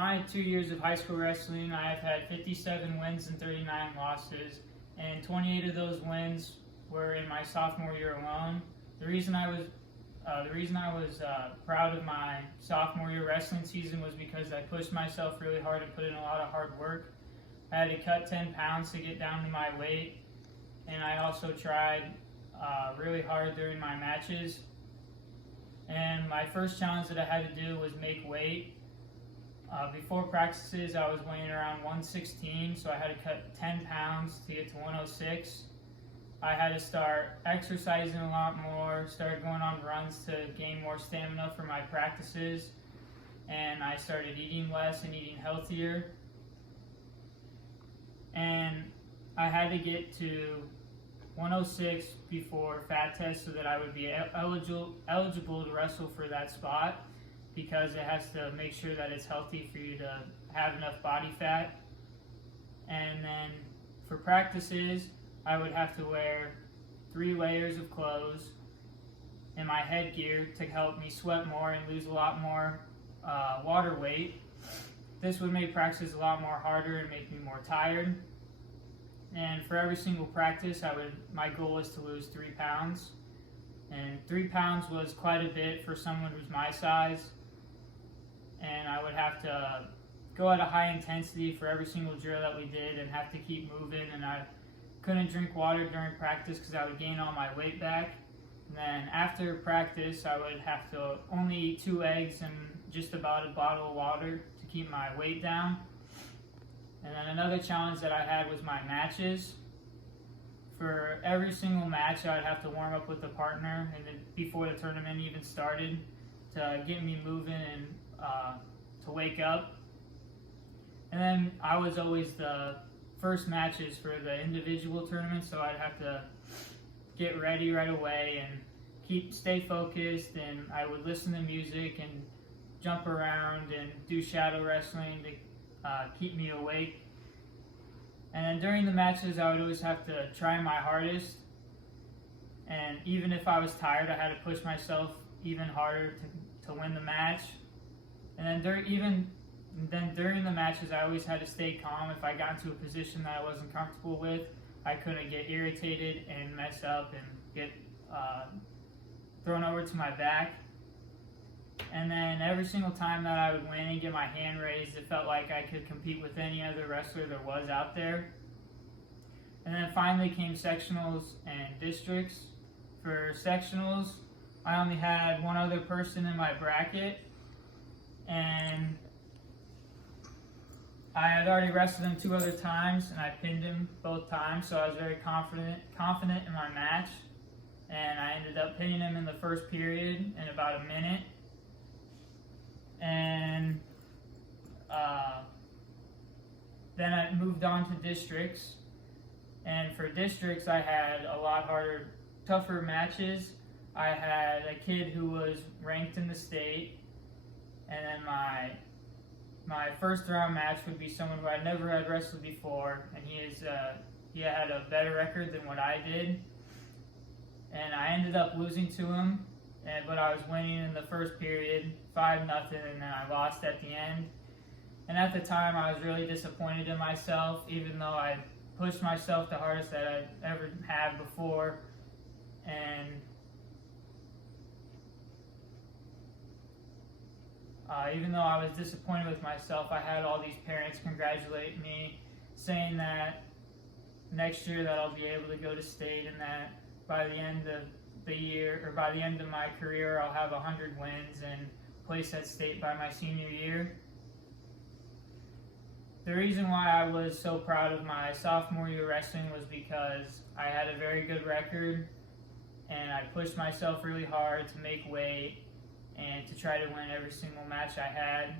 my 2 years of high school wrestling, I have had 57 wins and 39 losses, and 28 of those wins were in my sophomore year alone. The reason I was proud of my sophomore year wrestling season was because I pushed myself really hard and put in a lot of hard work. I had to cut 10 pounds to get down to my weight, and I also tried really hard during my matches. And my first challenge that I had to do was make weight. Before practices, I was weighing around 116, so I had to cut 10 pounds to get to 106. I had to start exercising a lot more, started going on runs to gain more stamina for my practices, and I started eating less and eating healthier. And I had to get to 106 before fat test so that I would be eligible to wrestle for that spot, because it has to make sure that it's healthy for you to have enough body fat. And then for practices, I would have to wear 3 layers of clothes and my headgear to help me sweat more and lose a lot more water weight. This would make practice a lot more harder and make me more tired. And for every single practice, my goal was to lose 3 pounds. And 3 pounds was quite a bit for someone who's my size. And I would have to go at a high intensity for every single drill that we did and have to keep moving. And I couldn't drink water during practice because I would gain all my weight back. And then after practice, I would have to only eat 2 eggs and just about a bottle of water to keep my weight down. And then another challenge that I had was my matches. For every single match, I would have to warm up with a partner, and then before the tournament even started, to get me moving and to wake up. And then I was always the first matches for the individual tournament, so I'd have to get ready right away and stay focused, and I would listen to music and jump around and do shadow wrestling to keep me awake. And then during the matches, I would always have to try my hardest, and even if I was tired, I had to push myself even harder to win the match. And then during the matches, I always had to stay calm. If I got into a position that I wasn't comfortable with, I couldn't get irritated and mess up and get thrown over to my back. And then every single time that I would win and get my hand raised, it felt like I could compete with any other wrestler there was out there. And then finally came sectionals and districts. For sectionals, I only had one other person in my bracket, and I had already wrestled him 2 other times, and I pinned him both times, so I was very confident in my match. And I ended up pinning him in the first period in about a minute. And then I moved on to districts. And for districts, I had a lot tougher matches. I had a kid who was ranked in the state, and then my first round match would be someone who I never had wrestled before, and he had a better record than what I did, and I ended up losing to him. But I was winning in the first period, 5-0, and then I lost at the end. And at the time, I was really disappointed in myself, even though I pushed myself the hardest that I'd ever had before. And even though I was disappointed with myself, I had all these parents congratulate me, saying that next year that I'll be able to go to state, and that by the end of the year, or by the end of my career, I'll have 100 wins and place at state by my senior year. The reason why I was so proud of my sophomore year wrestling was because I had a very good record, and I pushed myself really hard to make weight and to try to win every single match I had.